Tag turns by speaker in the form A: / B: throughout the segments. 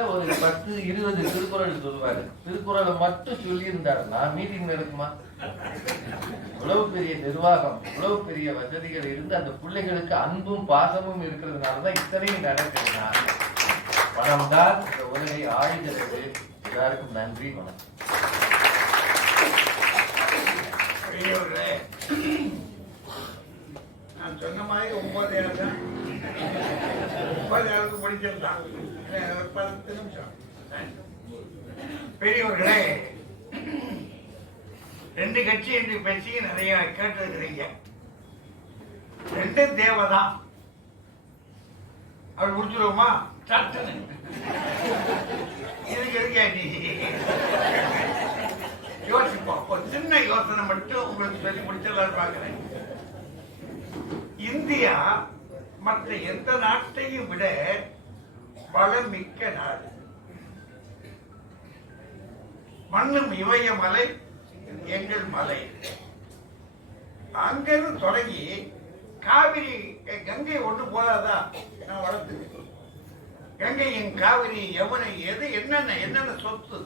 A: ஒரு பத்து இருபது திருக்குறள் சொல்லுவாரு. திருக்குறளை மட்டும் சொல்லி இருந்தாருன்னா மீட்டிங் நடக்குமா? இவ்வளவு பெரிய நிர்வாகம் இவ்வளவு பெரிய வசதிகள் இருந்து அந்த பிள்ளைகளுக்கு அன்பும் பாசமும் இருக்கிறதுனாலதான் இத்தனையும் நடக்குதுன்னா பணம் தான் இந்த உலகை ஆழ்கிறது. எல்லாருக்கும் நன்றி வணக்கம்.
B: நான் சொன்ன மாதிரி ஒன்பது தான். ஒன்பது முடிச்சிருந்தான் பத்து நிமிஷம். பெரியவர்களே ரெண்டு கட்சி என்று பேசி நிறைய கேட்டிருக்கிறீங்க. ரெண்டு தேவதான் அவர் முடிச்சிருவோமா சட்டனு இதுக்கு இருக்கே நீ? யோசிப்போம். ஒரு சின்ன யோசனை மட்டும் உங்களுக்கு சொல்லி முடிச்சிடலாம் பார்க்கிறேன். இந்தியா மற்ற எந்த நாட்டையும் விட வளமிக்க நாடு. மண்ணும் இமய மலை எங்கள் மலை. அங்கிருந்து தொடங்கி காவிரி கங்கை ஒன்று போதாதா? நான் வளர்த்துக்கு கங்கையின் காவிரி யமுனை எது என்னென்ன என்னென்ன சொத்து?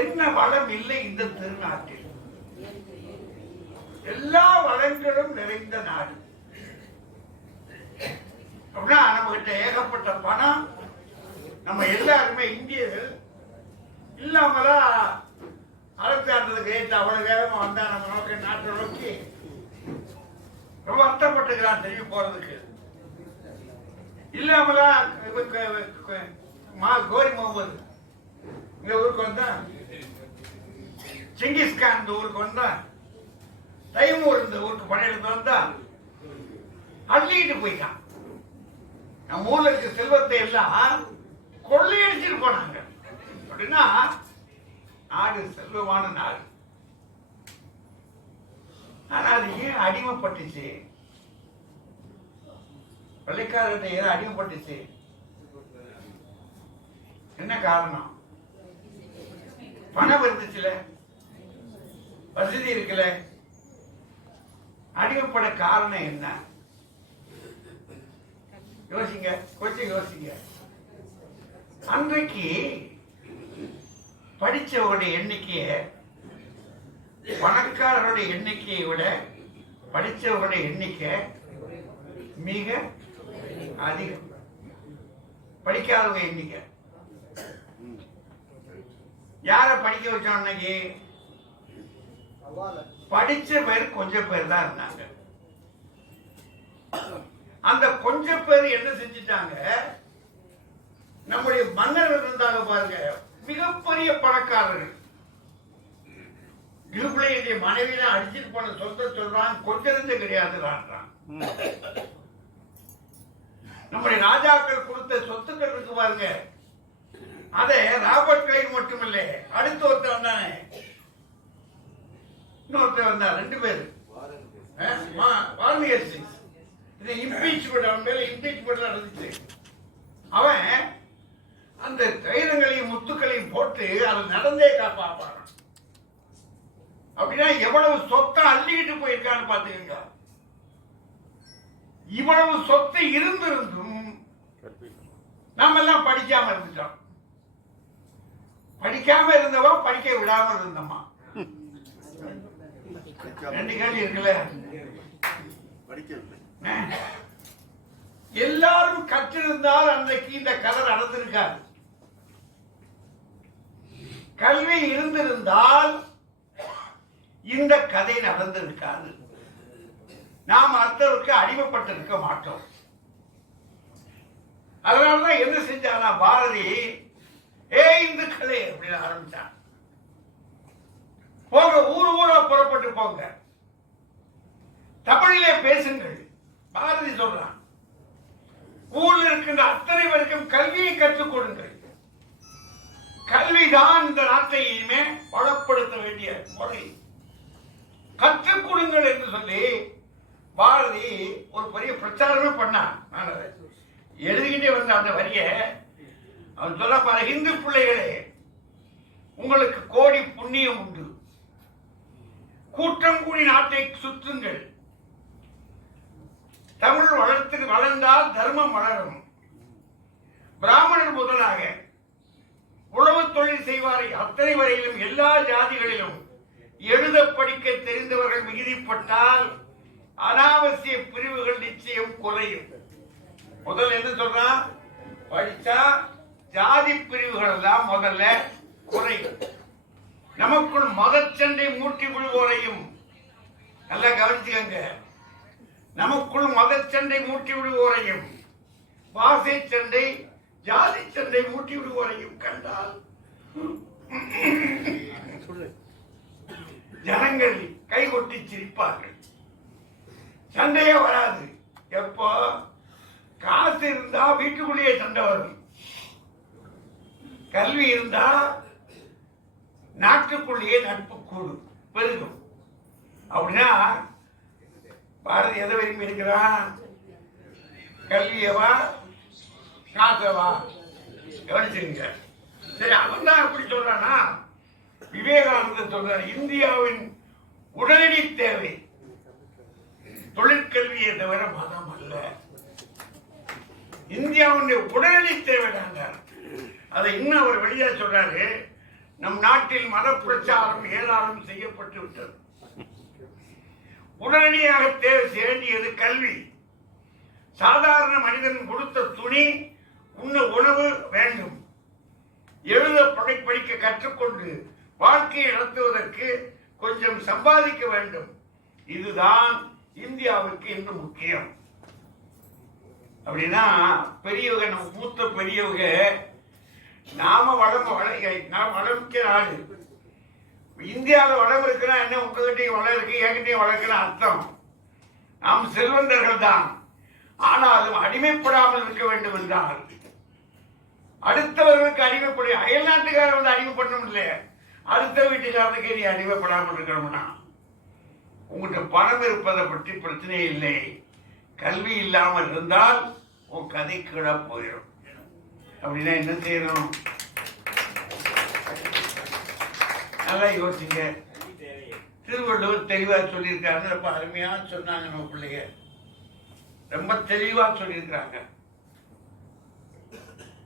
B: என்ன வளம் இல்லை இந்த திருநாட்டில்? எல்லா வளங்களும் நிறைந்த நாடு. அப்படின்னா நம்ம கிட்ட ஏகப்பட்ட பணம். நம்ம எல்லாருமே இந்தியர்கள். இல்லாமலா அரசாண்டதுக்கு ஏற்ற அவ்வளவு வேகமா வந்தா நம்ம நோக்கி நாட்டை நோக்கி ரொம்ப அர்த்தப்பட்டுக்கிறான் திரும்பி போறதுக்கு. இல்லாமலா மா கோரி முகமது. இந்த ஊருக்கு வந்தா சிங்கிஸ்கான் இந்த ஊருக்கு வந்தா தைமூர் இந்த ஊருக்கு படையெடுத்து வந்தா அள்ளிக்கிட்டு போயிட்டான். நம்ம ஊர்ல இருக்க செல்வத்தை எல்லாம் கொள்ளையடிச்சிட்டு போனாங்க. அப்படின்னா நாடு செல்வமான நாடு. ஆனா அது ஏன் அடிமைப்பட்டுச்சு? வெள்ளைக்காரர்கிட்ட ஏன் அடிமைப்பட்டுச்சு? என்ன காரணம்? பணம் இருந்துச்சுல? வசதி இருக்குல்ல அடிமைப்பட காரணம் என்ன? யோசிங்க கொஞ்சம் யோசிங்க. அன்றைக்கு படிச்சவருடைய எண்ணிக்கைய பணக்காரருடைய எண்ணிக்கையை விட படிச்சவருடைய எண்ணிக்கை மிக அதிகம். படிக்காதவங்க எண்ணிக்கை. யார படிக்க வச்சோம் அன்னைக்கு? படிச்ச பேர் கொஞ்சம் பேர் தான் இருந்தாங்க. அந்த கொஞ்ச பேர் என்ன செஞ்சிட்டாங்க? நம்முடைய மன்னர்கள் இருந்தாங்க பாருங்க. மிகப்பெரிய பணக்காரர்கள். இடுப்புல என்னுடைய மனைவி தான் அடிச்சிட்டு போன சொந்த சொல்றான் கொஞ்சம் இருந்து கிடையாது நம்முடைய ராஜாக்கள் கொடுத்த சொத்துக்கள் இருக்கு பாருங்க. அதை ராபர்ட் கிளைன் மட்டுமில்ல அடுத்த ஒருத்தர் வந்தானே. இன்னொருத்தர் வந்தா ரெண்டு பேர். வால்மீகர் இது இம்பீச்மெண்ட் அவன் மேல இம்பீச்மெண்ட் நடந்துச்சு. அவன் அந்த கைதங்களையும் முத்துக்களையும் போட்டு அதை நடந்தே காப்பாப்பான் அப்படின்னா எவ்வளவு சொத்தை அள்ளிக்கிட்டு போயிருக்கான்னு பாத்துக்கங்க இவ்வளவு சொத்து இருந்திருந்தும் நாம எல்லாம் படிக்காம இருந்துட்டோம். படிக்காம இருந்தவன் படிக்க விடாம இருந்தம்மா ரெண்டு கேள்வி இருக்குல்ல? எல்லாரும் கற்றிருந்தால் அன்றைக்கு இந்த கதை நடந்திருக்காது கல்வி இருந்திருந்தால் இந்த கதை நடந்திருக்காது. நாம் அடுத்தவருக்கு அடிமைப்பட்டிருக்க மாட்டோம். அதனாலதான் என்ன செஞ்சானா பாரதி ஏ இந்துக்களே அப்படின்னு ஆரம்பிச்சான். போங்க ஊர் ஊரா புறப்பட்டு போங்க. தமிழிலே பேசுங்கள். பாரதி சொல்றான். ஊரில் இருக்கின்ற அத்தனை பேருக்கும் கல்வியை கற்றுக் கொடுங்கள். கல்விதான் இந்த நாட்டையுமே பலப்படுத்த வளப்படுத்த வேண்டிய முறை கற்றுக் கொடுங்கள் என்று சொல்லி பாரதி ஒரு பெரிய பிரச்சாரமே பண்ணான். நான் அதை எழுதிக்கிட்டே வந்த அந்த வரிய அவன் சொல்ல பாரு இந்து பிள்ளைகளே உங்களுக்கு கோடி புண்ணியம் உண்டு. கூட்டம் கூடி நாட்டை சுற்றுங்கள். தமிழ் வளர்த்து வளர்ந்தால் தர்மம் வளரும். பிராமணர் முதலாக உழவு தொழில் செய்வாரை அத்தனை வரையிலும் எல்லா ஜாதிகளிலும் எழுத படிக்க தெரிந்தவர்கள் மிகுதிப்பட்டால் அனாவசிய பிரிவுகள் நிச்சயம் குறையும். முதல் என்ன சொல்றா படிச்சா ஜாதி பிரிவுகள் எல்லாம் முதல்ல குறையும். நமக்குள் மதச்சண்டை மூட்டி விடுவோரையும் நல்லா கவனிச்சுக்கங்க. நமக்குள் மதச்சண்டை மூட்டி விடுவோரையும் பாசை சண்டை ஜாதி சண்டை மூட்டி விடுவோரையும் கண்டால் ஜனங்கள் கைகொட்டி சிரிப்பார்கள். சண்டையே வராது. எப்போ? காசு இருந்தா வீட்டுக்குள்ளேயே சண்டை வரும். கல்வி இருந்தா நாட்டுக்குள்ளேயே நட்பு கூடும். பெருகும். அப்படின்னா பாரதி எதை விரும்பி இருக்கிறான் கல்வியவா காசவா? கவனிச்சிருங்க. சரி அவன் தான் எப்படி சொல்றானா? விவேகானந்தர் சொல்றார் இந்தியாவின் உடனடி தேவை தொழிற்கல்வியை தவிர மதம் அல்ல. இந்தியாவுடைய உடனடி தேவைடாங்க அதை இன்னும் அவர் வெளியே சொல்றாரு நம் நாட்டில் மத பிரச்சாரம் ஏராளம் செய்யப்பட்டு விட்டது. உடனடியாக தேவை வேண்டியது கல்வி. சாதாரண மனிதன் கொடுத்த துணி உண்ண உணவு வேண்டும். எழுத படை படிக்க கற்றுக்கொண்டு வாழ்க்கையை நடத்துவதற்கு கொஞ்சம் சம்பாதிக்க வேண்டும். இதுதான் இந்தியாவுக்கு இன்னும் முக்கியம். அப்படின்னா பெரியவங்க நம்ம மூத்த பெரியவங்க நாம வளம் வள நாம் வளமிக்க நாடு. இந்தியாவில் வளம் இருக்குன்னா என்ன? உங்ககிட்டயும் வளம் இருக்கு என்கிட்டயும் வளர்க்குன்னு அர்த்தம். நாம் செல்வந்தர்கள் தான். ஆனாலும் அடிமைப்படாமல் இருக்க வேண்டும் என்றால். அடுத்தவர்களுக்கு அடிமைப்படி அயல் நாட்டுக்காரர் வந்து அடிமைப்படணும் இல்லை. அடுத்த வீட்டுக்காரனுக்கு நீ அடிமைப்படாமல் இருக்கணும்னா. உங்கள்கிட்ட பணம் இருப்பதை பற்றி பிரச்சனை இல்லை. கல்வி இல்லாமல் இருந்தால் உன் கதை கீழே போயிடும். அப்படின்னா என்ன செய்யணும்? நல்லா யோசிங்க. திருவள்ளுவர் தெளிவா சொல்லியிருக்காங்க ரொம்ப அருமையா சொன்னாங்க நம்ம பிள்ளைங்க. ரொம்ப தெளிவா சொல்லியிருக்கிறாங்க.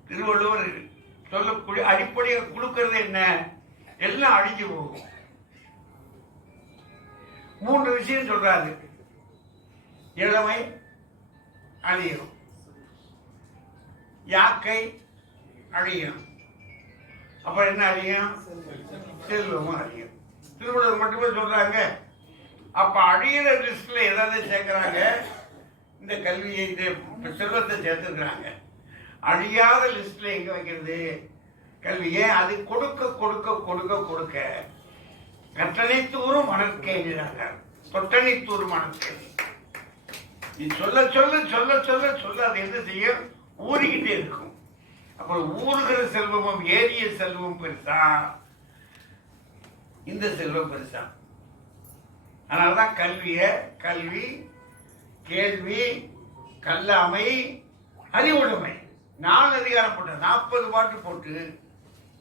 B: திருவள்ளுவர் சொல்லக்கூடிய அடிப்படையை கொடுக்கறது என்ன? எல்லாம் அழிஞ்சு போகும். மூன்று விஷயம் சொல்றாரு. இளமை அழியும் யாக்கை அழியும் அப்ப என்ன அழியும் செல்வமும் அழியும் திருவள்ளுவர் மட்டுமே சொல்றாங்க. அப்ப அழியிற லிஸ்ட்ல ஏதாவது சேர்க்கிறாங்க? இந்த கல்வியை இந்த செல்வத்தை சேர்த்துருக்குறாங்க. அழியாத லிஸ்ட்ல எங்க வைக்கிறது? கல்வியை அது கொடுக்க கொடுக்க கொடுக்க கொடுக்க? கட்டணை தூரும் மணற்கேங்கிறாங்க தொட்டணை தூரும் இது சொல்ல சொல்ல சொல்ல சொல்ல சொல்ல அது என்ன செய்யும்? ஊறிக்கிட்டே இருக்கும். அப்புறம் ஊறுகிற செல்வமும் ஏரிய செல்வம் பெருசா. இந்த செல்வம் பெருசா. அதனாலதான் கல்விய கல்வி கேள்வி கல்லாமை அறிவுடைமை. நாலு அதிகாரம் போட்டு நாற்பது பாட்டு போட்டு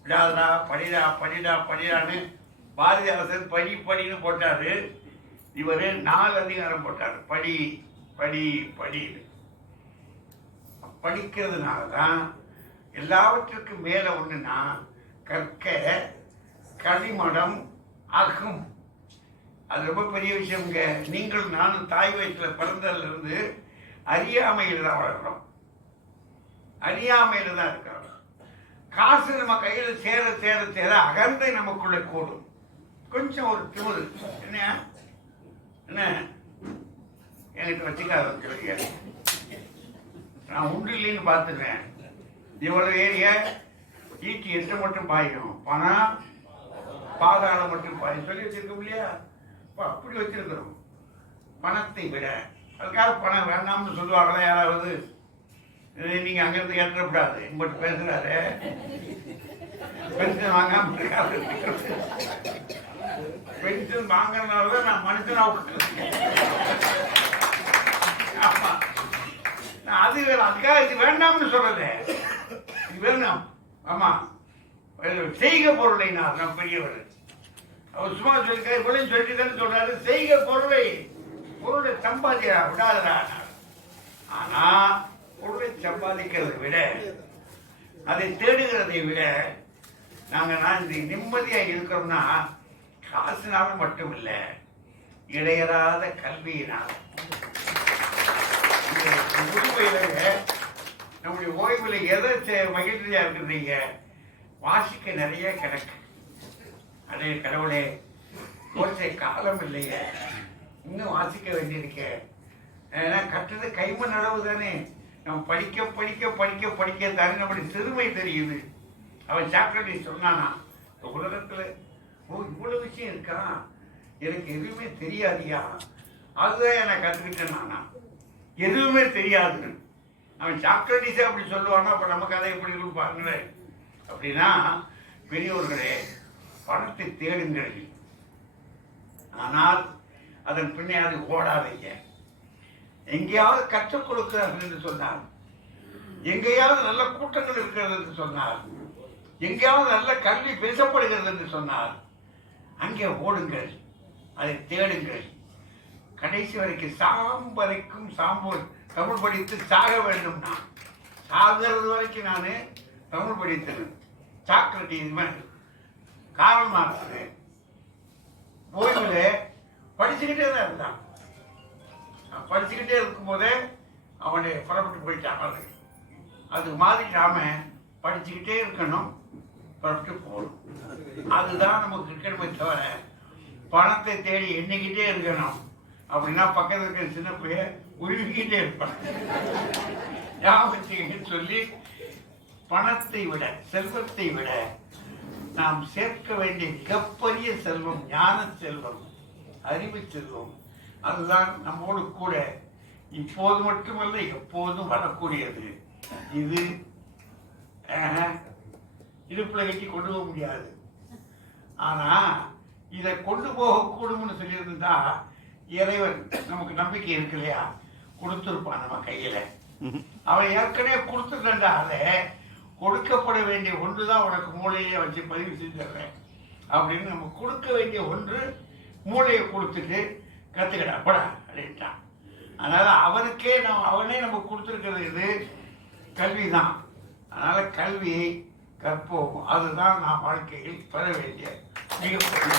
B: விடாதடா படிடா படிடா படிடான்னு பாரதிதாசன் படி படின்னு போட்டாரு. இவர் நாலு அதிகாரம் போட்டார். படி படி படின்னு. படிக்கிறதுனால தான் எல்லாவற்றுக்கும் மேலே ஒன்றுன்னா கற்க களிமடம் அகும். அது ரொம்ப பெரிய விஷயம்ங்க. நீங்கள் நானும் தாய் வயிற்றுல பிறந்ததுலேருந்து அறியாமையில் தான் வளர்கிறோம் அறியாமையில் தான் இருக்கிறோம். காசு நம்ம கையில் சேர சேர சேர அகந்தை நமக்குள்ளே கூடும். கொஞ்சம் ஒரு திமுரு. என்ன? என்ன? என்கிட்ட வச்சுக்காத நான் உண்டு இல்லைன்னு பார்த்துக்கிறேன். இவ்வளவு ஏரிய ஈட்டி எட்டு மட்டும் பாயும் பணம் பாதாளம் மட்டும் பாயும் சொல்லி வச்சிருக்கோம் இல்லையா? அப்படி வச்சிருக்கிறோம். பணத்தை விட. அதுக்காக பணம் வேண்டாம்னு சொல்லுவாங்களா யாராவது? நீங்க அங்கிருந்து ஏற்றப்படாது. இங்கிட்டு பேசுறாரு. பென்ஷன் வாங்காம இருக்காரு பென்ஷன் வாங்கறதுனால தான் நான் மனுஷனா ஆமா. நான் அது அதுக்காக இது வேண்டாம்னு சொல்லலை. எனக்கு வேணும் ஆமா. செய்க பொருளை நான் நான் பெரியவர். அவர் சும்மா சொல்லிருக்காரு இவ்வளவு சொல்லிட்டு தானே சொல்றாரு செய்க பொருளை. பொருளை சம்பாதிக்கிறா விடாதடா ஆனா பொருளை சம்பாதிக்கிறதை விட அதை தேடுகிறதை விட நாங்க நான் இந்த நிம்மதியா இருக்கிறோம்னா காசுனால மட்டும் இல்ல இடையறாத கல்வியினால். இந்த முதுமையில நம்முடைய ஓய்வில் எதை செ- மகிழ்ச்சியா இருக்கிறீங்க வாசிக்க நிறைய கிடக்கு. அடே கடவுளே கோச்சை காலம் இல்லையே. இன்னும் வாசிக்க வேண்டியிருக்க. ஏன்னா கட்டுறது கைமண் அளவு தானே. நம்ம படிக்க படிக்க படிக்க படிக்க தானே நம்முடைய சிறுமை தெரியுது. அவன் சாக்ரட்டிஸ் சொன்னானா உலகத்தில் ஓ இவ்வளவு விஷயம் இருக்கா? எனக்கு எதுவுமே தெரியாதியா? அதுதான் நான் கற்றுக்கிட்டேன் நானா. எதுவுமே தெரியாதுன்னு. அவன் சாக்ரட்டிஸே அப்படி சொல்லுவானா அப்ப நமக்கு அதை எப்படி இருக்கும் பாருங்களேன் அப்படின்னா பெரியவர்களே பணத்தை தேடுங்கள். ஆனால் அதன் பின்னே அது ஓடாதீங்க. எங்கேயாவது கற்றுக் கொடுக்கிறார்கள் என்று சொன்னார் எங்கேயாவது நல்ல கூட்டங்கள் இருக்கிறது என்று சொன்னார் எங்கேயாவது நல்ல கல்வி பேசப்படுகிறது என்று சொன்னார் அங்கே ஓடுங்கள். அதை தேடுங்கள். கடைசி வரைக்கும் சாம்பரைக்கும் சாம்பல் தமிழ் படித்து சாக வேண்டும் நான். சாகிறது வரைக்கும் நான் தமிழ் படித்தேன். சாக்ரட்டிஸ் மாதிரி. காரணம் மார்க்ஸ் ஓய்வுல படிச்சுக்கிட்டே தான் இருந்தான். நான் படிச்சுக்கிட்டே இருக்கும்போதே அவனை புறப்பட்டு போயிட்டான் அது அது மாதிரி நாம படிச்சுக்கிட்டே இருக்கணும். புறப்பட்டு போகணும். அதுதான் நமக்கு இருக்கணுமே தவிர பணத்தை தேடி எண்ணிக்கிட்டே இருக்கணும். அப்படின்னா பக்கத்தில் இருக்கிற சின்ன பையன் உருகிட்டே இருப்பான். யாவற்றையும் சொல்லி பணத்தை விட செல்வத்தை விட நாம் சேர்க்க வேண்டிய மிகப்பெரிய செல்வம் ஞான செல்வம் அறிவு செல்வம் அதுதான் நம்மோடு கூட இப்போது மட்டுமல்ல எப்போதும் வரக்கூடியது. இது இடுப்பில் இடுப்புல கட்டி கொண்டு போக முடியாது. ஆனா இதை கொண்டு போகக்கூடும்னு சொல்லியிருந்தா இறைவன் நமக்கு நம்பிக்கை இருக்கு இல்லையா? கொடுத்துருப்பான் நம்ம கையில. அவன் ஏற்கனவே கொடுத்துட்டா அதை கொடுக்கப்பட வேண்டிய ஒன்று தான் உனக்கு மூளையே வச்சு பதிவு செஞ்சிடுறேன். அப்படின்னு நம்ம கொடுக்க வேண்டிய ஒன்று மூளையை கொடுத்துட்டு கத்துக்கடா போடா அப்படின்ட்டான். அதனால அவனுக்கே நம்ம அவனே நமக்கு கொடுத்துருக்கிறது இது கல்வி தான் அதனால கல்வியை கற்போம். அதுதான் நாம் வாழ்க்கையில் பெற வேண்டிய மிகப்பெரிய.